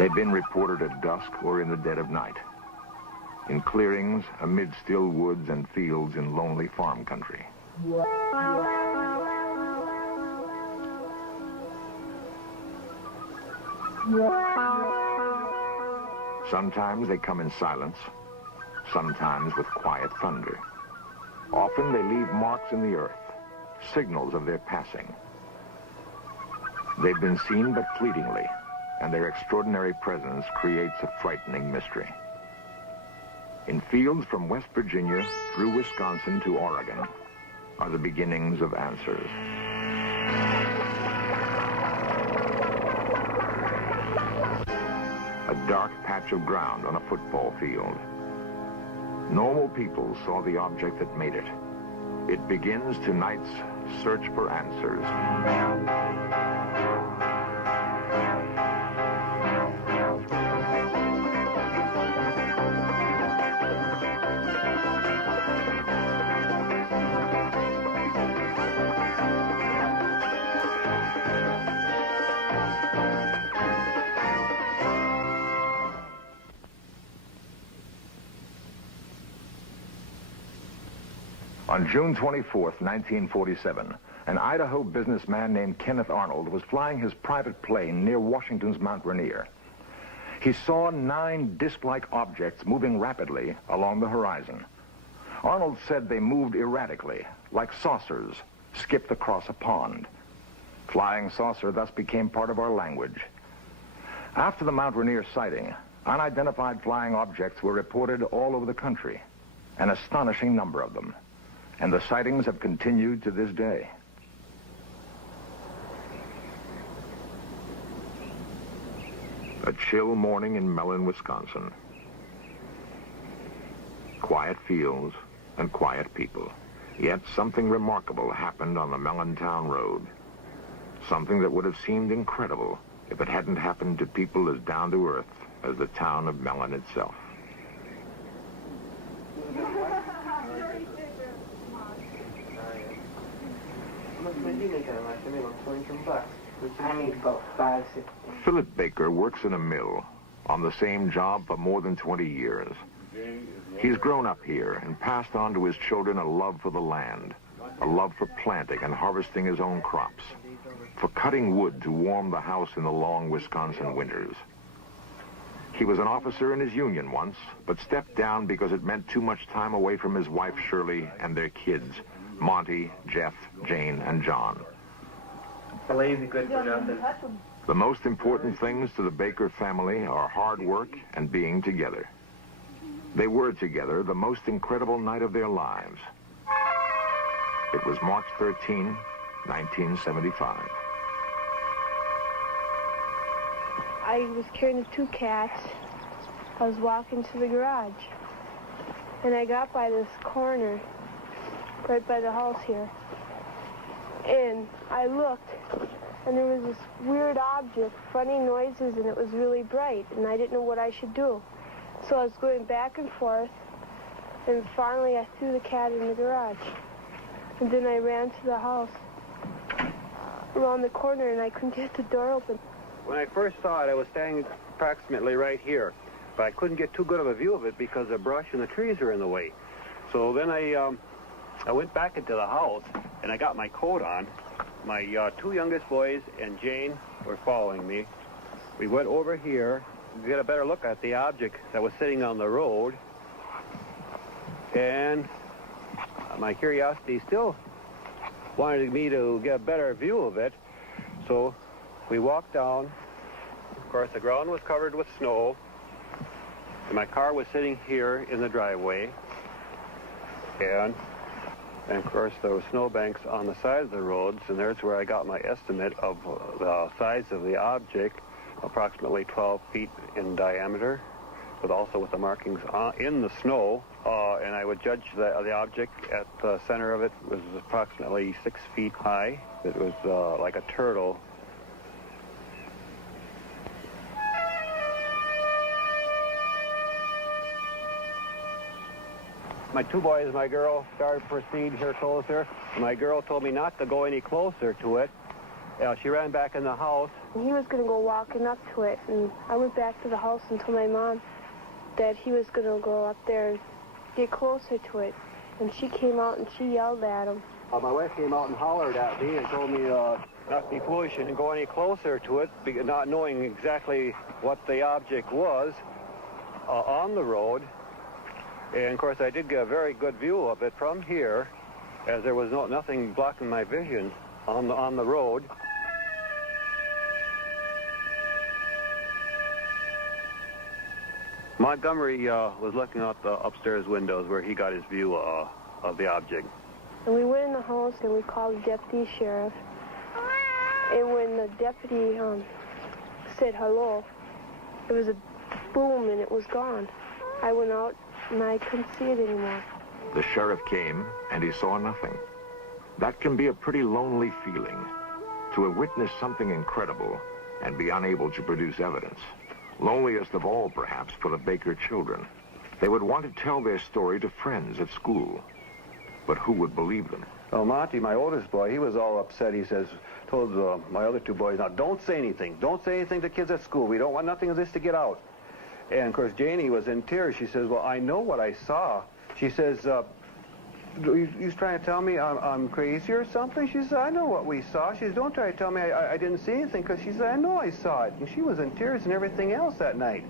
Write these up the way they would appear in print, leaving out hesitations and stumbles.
They've been reported at dusk or in the dead of night, in clearings amid still woods and fields in lonely farm country. Sometimes they come in silence, sometimes with quiet thunder. Often they leave marks in the earth, signals of their passing. They've been seen but fleetingly, and their extraordinary presence creates a frightening mystery. In fields from West Virginia through Wisconsin to Oregon are the beginnings of answers. A dark patch of ground on a football field. Normal people saw the object that made it. It begins tonight's search for answers. On June 24th, 1947, an Idaho businessman named Kenneth Arnold was flying his private plane near Washington's Mount Rainier. He saw 9 disc-like objects moving rapidly along the horizon. Arnold said they moved erratically, like saucers skipped across a pond. Flying saucer thus became part of our language. After the Mount Rainier sighting, unidentified flying objects were reported all over the country, an astonishing number of them. And the sightings have continued to this day. A chill morning in Mellon, Wisconsin. Quiet fields and quiet people. Yet something remarkable happened on the Mellontown Road. Something that would have seemed incredible if it hadn't happened to people as down to earth as the town of Mellon itself. Philip Baker works in a mill, on the same job for more than 20 years. He's grown up here and passed on to his children a love for the land, a love for planting and harvesting his own crops, for cutting wood to warm the house in the long Wisconsin winters. He was an officer in his union once, but stepped down because it meant too much time away from his wife Shirley and their kids, Monty, Jeff, Jane, and John. Lazy, good for nothing. The most important things to the Baker family are hard work and being together. They were together the most incredible night of their lives. It was March 13, 1975. I was carrying the 2 cats. I was walking to the garage. And I got by this corner, right by the house here. And I looked, and there was this weird object, funny noises, and it was really bright, and I didn't know what I should do. So I was going back and forth, and finally I threw the cat in the garage. And then I ran to the house, around the corner, and I couldn't get the door open. When I first saw it, I was standing approximately right here, but I couldn't get too good of a view of it because the brush and the trees are in the way. So then I went back into the house, and I got my coat on. My 2 youngest boys and Jane were following me. We went over here to get a better look at the object that was sitting on the road. And my curiosity still wanted me to get a better view of it. So we walked down. Of course, the ground was covered with snow. And my car was sitting here in the driveway. And of course, there were snowbanks on the side of the roads, and there's where I got my estimate of the size of the object, approximately 12 feet in diameter, but also with the markings in the snow. And I would judge the object at the center of it was approximately 6 feet high. It was like a turtle. My 2 boys and my girl started to proceed here closer. My girl told me not to go any closer to it. She ran back in the house. He was going to go walking up to it, and I went back to the house and told my mom that he was going to go up there and get closer to it. And she came out and she yelled at him. My wife came out and hollered at me and told me not to be foolish and go any closer to it, not knowing exactly what the object was on the road. And of course I did get a very good view of it from here, as there was nothing blocking my vision on the road. Montgomery was looking out the upstairs windows where he got his view of the object. And we went in the house and we called the deputy sheriff. And when the deputy said hello, it was a boom and it was gone. I went out and I couldn't see it anymore. The sheriff came and he saw nothing. That can be a pretty lonely feeling, to have witnessed something incredible and be unable to produce evidence. Loneliest of all, perhaps, for the Baker children. They would want to tell their story to friends at school. But who would believe them? Well, Monty, my oldest boy, he was all upset. He told my other two boys, now don't say anything. Don't say anything to kids at school. We don't want nothing of this to get out. And of course, Janie was in tears. She says, well, I know what I saw. She says, you're trying to tell me I'm crazy or something? She says, I know what we saw. She says, don't try to tell me I didn't see anything, because she said, I know I saw it. And she was in tears and everything else that night.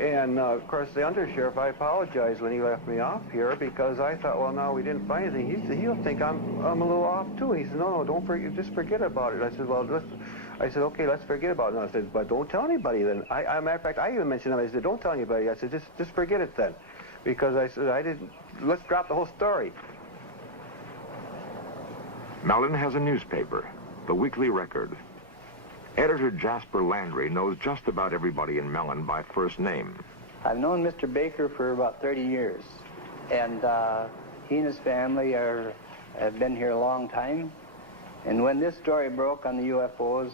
And, of course, the undersheriff, I apologized when he left me off here, because I thought, well, no, we didn't find anything. He said, he'll think I'm a little off, too. He said, no, don't forget, just forget about it. I said, well, I said, okay, let's forget about it. And I said, but don't tell anybody then. Matter of fact, I even mentioned that. I said, don't tell anybody. I said, just forget it then. Because I said, let's drop the whole story. Mellon has a newspaper, the Weekly Record. Editor Jasper Landry knows just about everybody in Mellon by first name. I've known Mr. Baker for about 30 years, and he and his family have been here a long time. And when this story broke on the UFOs,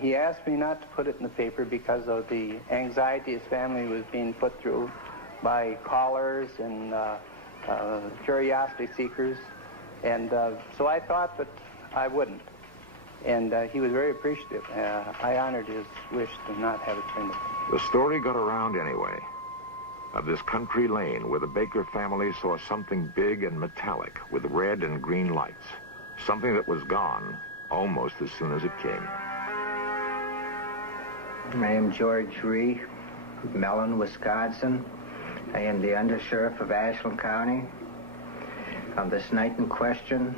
he asked me not to put it in the paper because of the anxiety his family was being put through by callers and curiosity seekers. And so I thought that I wouldn't. And he was very appreciative. I honored his wish to not have it printed. The story got around anyway, of this country lane where the Baker family saw something big and metallic with red and green lights. Something that was gone almost as soon as it came. I am George Ree, Mellon, Wisconsin. I am the undersheriff of Ashland County. On this night in question,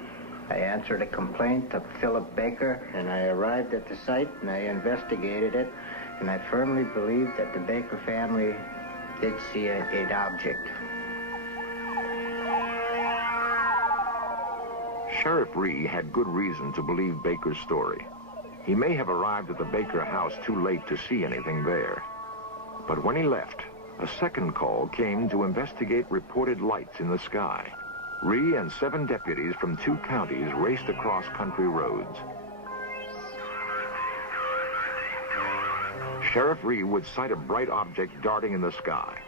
I answered a complaint of Philip Baker, and I arrived at the site and I investigated it, and I firmly believe that the Baker family did see an object. Sheriff Ree had good reason to believe Baker's story. He may have arrived at the Baker house too late to see anything there. But when he left, a second call came to investigate reported lights in the sky. Ree and 7 deputies from 2 counties raced across country roads. Sheriff Ree would sight a bright object darting in the sky,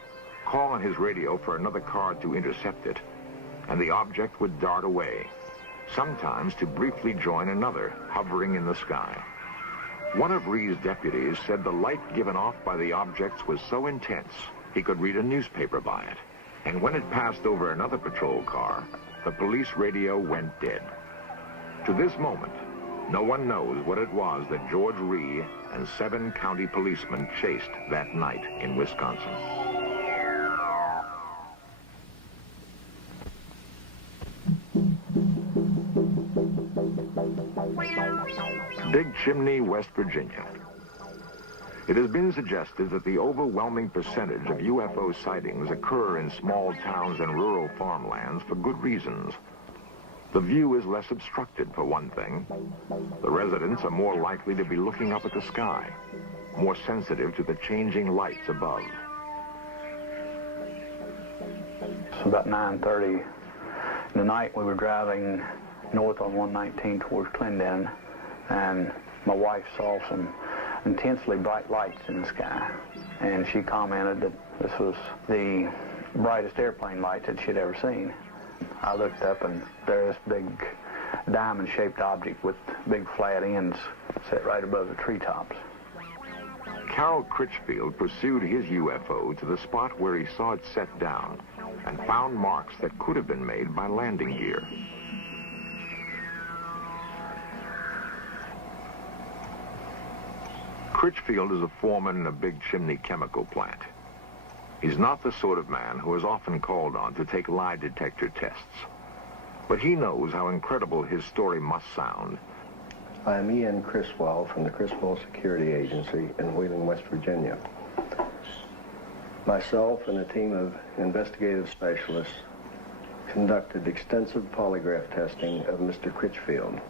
call on his radio for another car to intercept it, and the object would dart away, sometimes to briefly join another hovering in the sky. One of Ree's deputies said the light given off by the objects was so intense he could read a newspaper by it. And when it passed over another patrol car, the police radio went dead. To this moment, no one knows what it was that George Ree and 7 county policemen chased that night in Wisconsin. Big Chimney, West Virginia. It has been suggested that the overwhelming percentage of UFO sightings occur in small towns and rural farmlands for good reasons. The view is less obstructed, for one thing. The residents are more likely to be looking up at the sky, more sensitive to the changing lights above. It's about 9:30 in the night. We were driving north on 119 towards Clendon, and my wife saw some intensely bright lights in the sky, and she commented that this was the brightest airplane light that she'd ever seen. I looked up, and there this big diamond-shaped object with big flat ends set right above the treetops. Carroll Critchfield pursued his UFO to the spot where he saw it set down and found marks that could have been made by landing gear. Critchfield is a foreman in a big chimney chemical plant. He's not the sort of man who is often called on to take lie detector tests. But he knows how incredible his story must sound. I'm Ian Criswell from the Criswell Security Agency in Wheeling, West Virginia. Myself and a team of investigative specialists conducted extensive polygraph testing of Mr. Critchfield.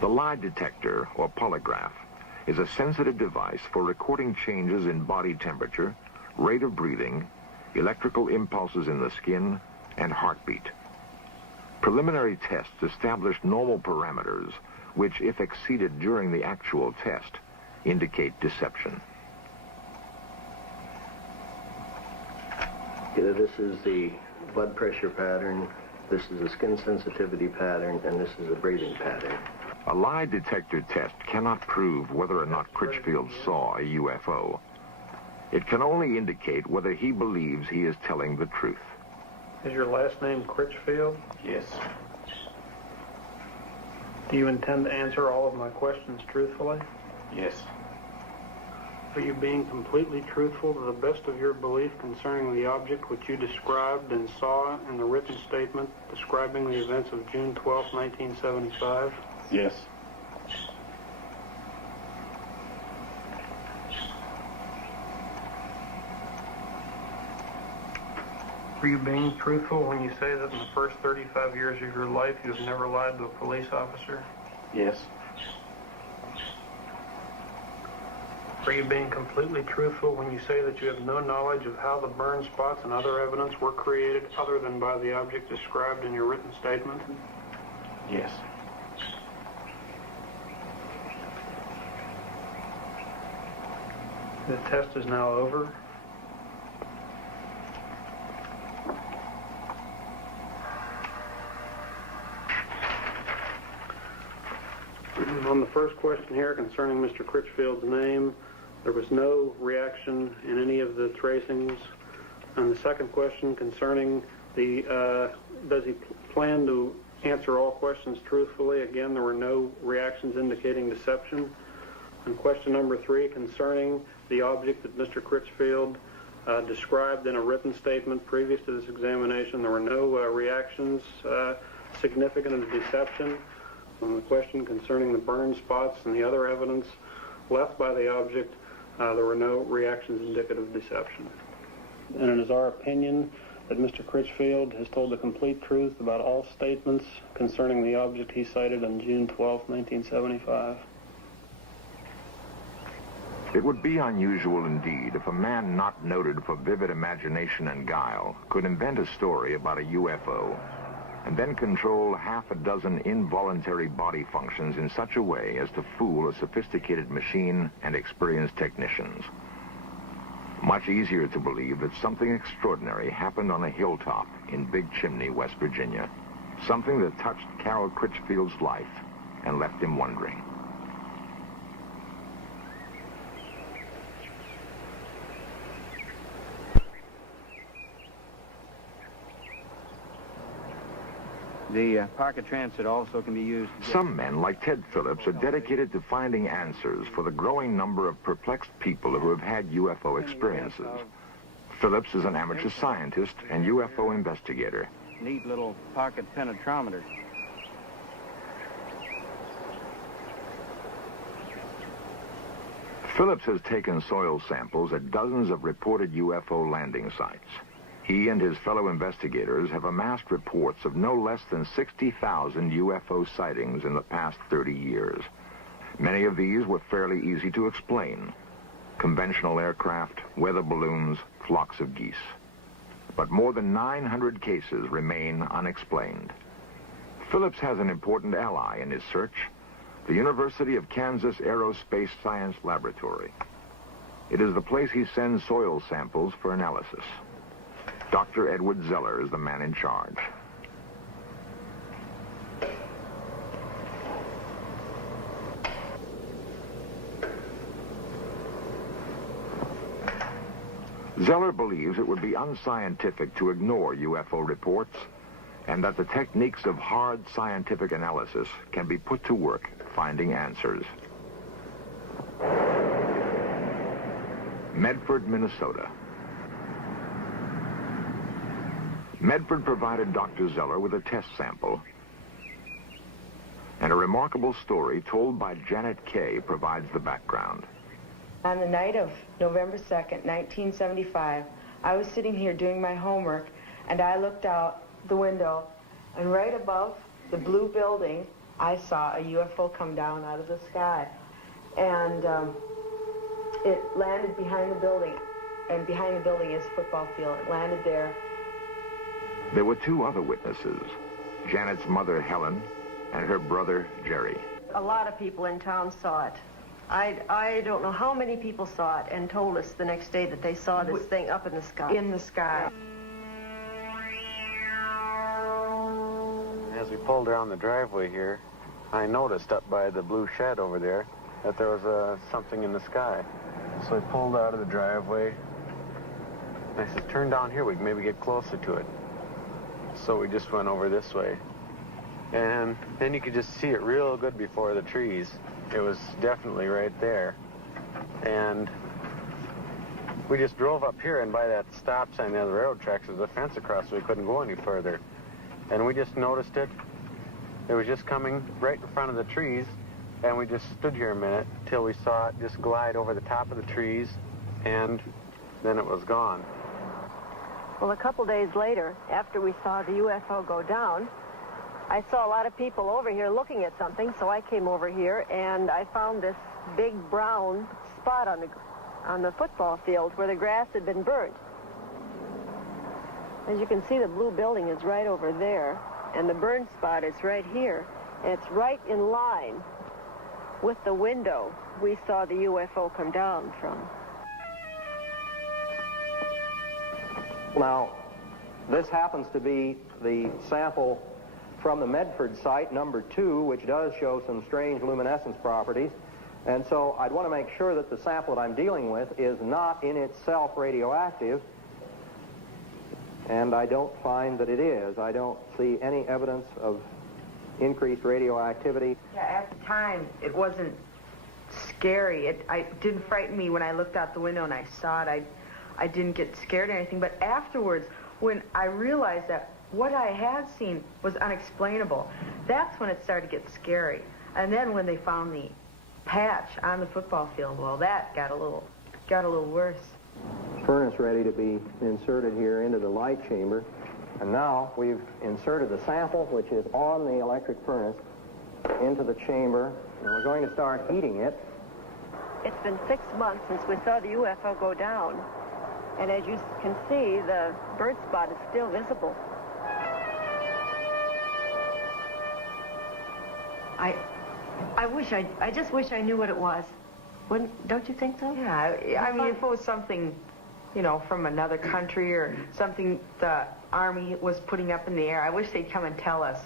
The lie detector, or polygraph, is a sensitive device for recording changes in body temperature, rate of breathing, electrical impulses in the skin, and heartbeat. Preliminary tests established normal parameters, which, if exceeded during the actual test, indicate deception. This is the blood pressure pattern, this is a skin sensitivity pattern, and this is a breathing pattern. A lie detector test cannot prove whether or not Critchfield saw a UFO. It can only indicate whether he believes he is telling the truth. Is your last name Critchfield? Yes. Do you intend to answer all of my questions truthfully? Yes. Are you being completely truthful to the best of your belief concerning the object which you described and saw in the written statement describing the events of June 12, 1975? Yes. Are you being truthful when you say that in the first 35 years of your life you have never lied to a police officer? Yes. Are you being completely truthful when you say that you have no knowledge of how the burn spots and other evidence were created other than by the object described in your written statement? Yes. The test is now over. On the first question here concerning Mr. Critchfield's name, there was no reaction in any of the tracings. On the second question concerning the, does he plan to answer all questions truthfully? Again, there were no reactions indicating deception. On question number 3 concerning the object that Mr. Critchfield described in a written statement previous to this examination, there were no reactions significant of deception. On the question concerning the burn spots and the other evidence left by the object, there were no reactions indicative of deception. And it is our opinion that Mr. Critchfield has told the complete truth about all statements concerning the object he cited on June 12, 1975. It would be unusual indeed if a man not noted for vivid imagination and guile could invent a story about a UFO and then control half a dozen involuntary body functions in such a way as to fool a sophisticated machine and experienced technicians. Much easier to believe that something extraordinary happened on a hilltop in Big Chimney, West Virginia. Something that touched Carroll Critchfield's life and left him wondering. The pocket transit also can be used. Some men, like Ted Phillips, are dedicated to finding answers for the growing number of perplexed people who have had UFO experiences. Phillips is an amateur scientist and UFO investigator. Neat little pocket penetrometer. Phillips has taken soil samples at dozens of reported UFO landing sites. He and his fellow investigators have amassed reports of no less than 60,000 UFO sightings in the past 30 years. Many of these were fairly easy to explain. Conventional aircraft, weather balloons, flocks of geese. But more than 900 cases remain unexplained. Phillips has an important ally in his search, the University of Kansas Aerospace Science Laboratory. It is the place he sends soil samples for analysis. Dr. Edward Zeller is the man in charge. Zeller believes it would be unscientific to ignore UFO reports, and that the techniques of hard scientific analysis can be put to work finding answers. Medford, Minnesota. Medford provided Dr. Zeller with a test sample, and a remarkable story told by Janet Kay provides the background. On the night of November 2nd, 1975, I was sitting here doing my homework, and I looked out the window, and right above the blue building, I saw a UFO come down out of the sky. And it landed behind the building, and behind the building is a football field. It landed there. There were two other witnesses, Janet's mother, Helen, and her brother, Jerry. A lot of people in town saw it. I don't know how many people saw it and told us the next day that they saw this thing up in the sky. In the sky. As we pulled around the driveway here, I noticed up by the blue shed over there that there was something in the sky. So I pulled out of the driveway, and I said, turn down here, we can maybe get closer to it. So we just went over this way. And then you could just see it real good before the trees. It was definitely right there. And we just drove up here, and by that stop sign near the railroad tracks, there's a fence across, so we couldn't go any further. And we just noticed it. It was just coming right in front of the trees, and we just stood here a minute till we saw it just glide over the top of the trees, and then it was gone. Well, a couple days later, after we saw the UFO go down, I saw a lot of people over here looking at something, so I came over here and I found this big brown spot on the football field where the grass had been burnt. As you can see, the blue building is right over there, and the burn spot is right here, and it's right in line with the window we saw the UFO come down from. Now, this happens to be the sample from the Medford site, number 2, which does show some strange luminescence properties. And so I'd want to make sure that the sample that I'm dealing with is not in itself radioactive. And I don't find that it is. I don't see any evidence of increased radioactivity. Yeah, at the time, it wasn't scary. It didn't frighten me when I looked out the window and I saw it. I didn't get scared or anything. But afterwards, when I realized that what I had seen was unexplainable, that's when it started to get scary. And then when they found the patch on the football field, well, that got a little worse. Furnace ready to be inserted here into the light chamber. And now we've inserted the sample, which is on the electric furnace, into the chamber, and we're going to start heating it. It's been 6 months since we saw the UFO go down, and as you can see, the burnt spot is still visible. I just wish I knew what it was. Don't you think so? Yeah, I mean, if it was something, you know, from another country or something the Army was putting up in the air, I wish they'd come and tell us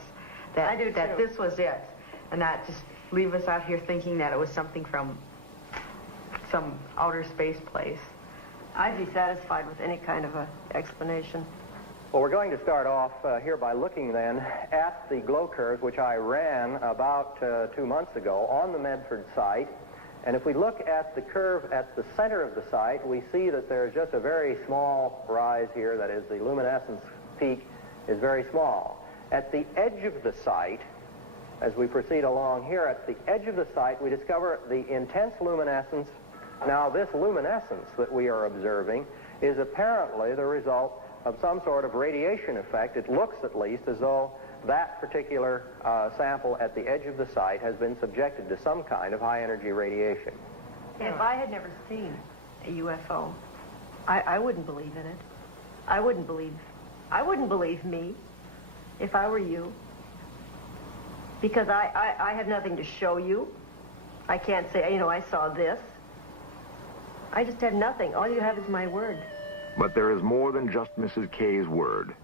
that, that this was it, and not just leave us out here thinking that it was something from some outer space place. I'd be satisfied with any kind of an explanation. Well, we're going to start off here by looking then at the glow curves, which I ran about 2 months ago on the Medford site. And if we look at the curve at the center of the site, we see that there's just a very small rise here. That is, the luminescence peak is very small. At the edge of the site, as we proceed along here, at the edge of the site, we discover the intense luminescence. Now, this luminescence that we are observing is apparently the result of some sort of radiation effect. It looks, at least, as though that particular sample at the edge of the site has been subjected to some kind of high-energy radiation. If I had never seen a UFO, I wouldn't believe in it. I wouldn't believe me if I were you. Because I have nothing to show you. I can't say, you know, I saw this. I just have nothing. All you have is my word. But there is more than just Mrs. Kay's word.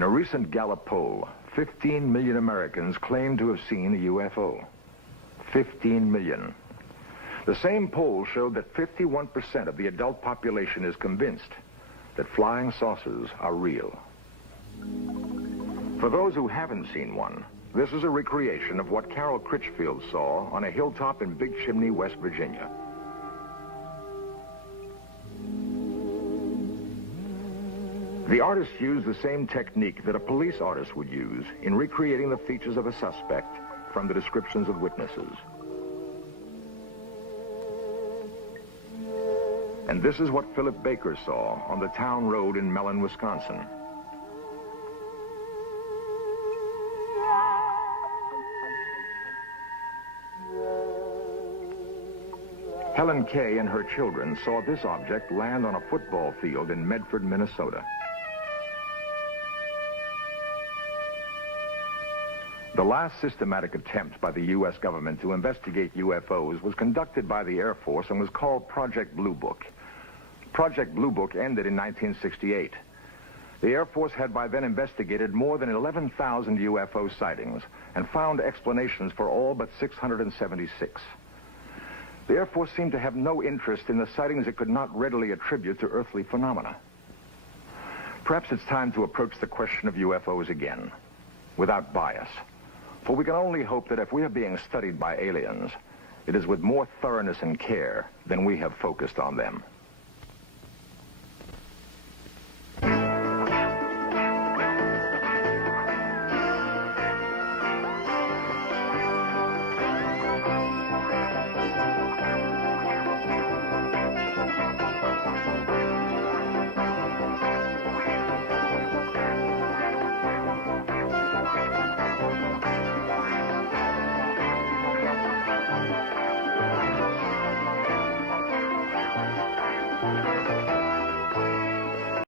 In a recent Gallup poll, 15 million Americans claim to have seen a UFO. 15 million. The same poll showed that 51% of the adult population is convinced that flying saucers are real. For those who haven't seen one, this is a recreation of what Carol Critchfield saw on a hilltop in Big Chimney, West Virginia. The artist used the same technique that a police artist would use in recreating the features of a suspect from the descriptions of witnesses. And this is what Philip Baker saw on the town road in Mellon, Wisconsin. Helen Kay and her children saw this object land on a football field in Medford, Minnesota. The last systematic attempt by the U.S. government to investigate UFOs was conducted by the Air Force and was called Project Blue Book. Project Blue Book ended in 1968. The Air Force had by then investigated more than 11,000 UFO sightings and found explanations for all but 676. The Air Force seemed to have no interest in the sightings it could not readily attribute to earthly phenomena. Perhaps it's time to approach the question of UFOs again, without bias. For we can only hope that if we are being studied by aliens, it is with more thoroughness and care than we have focused on them.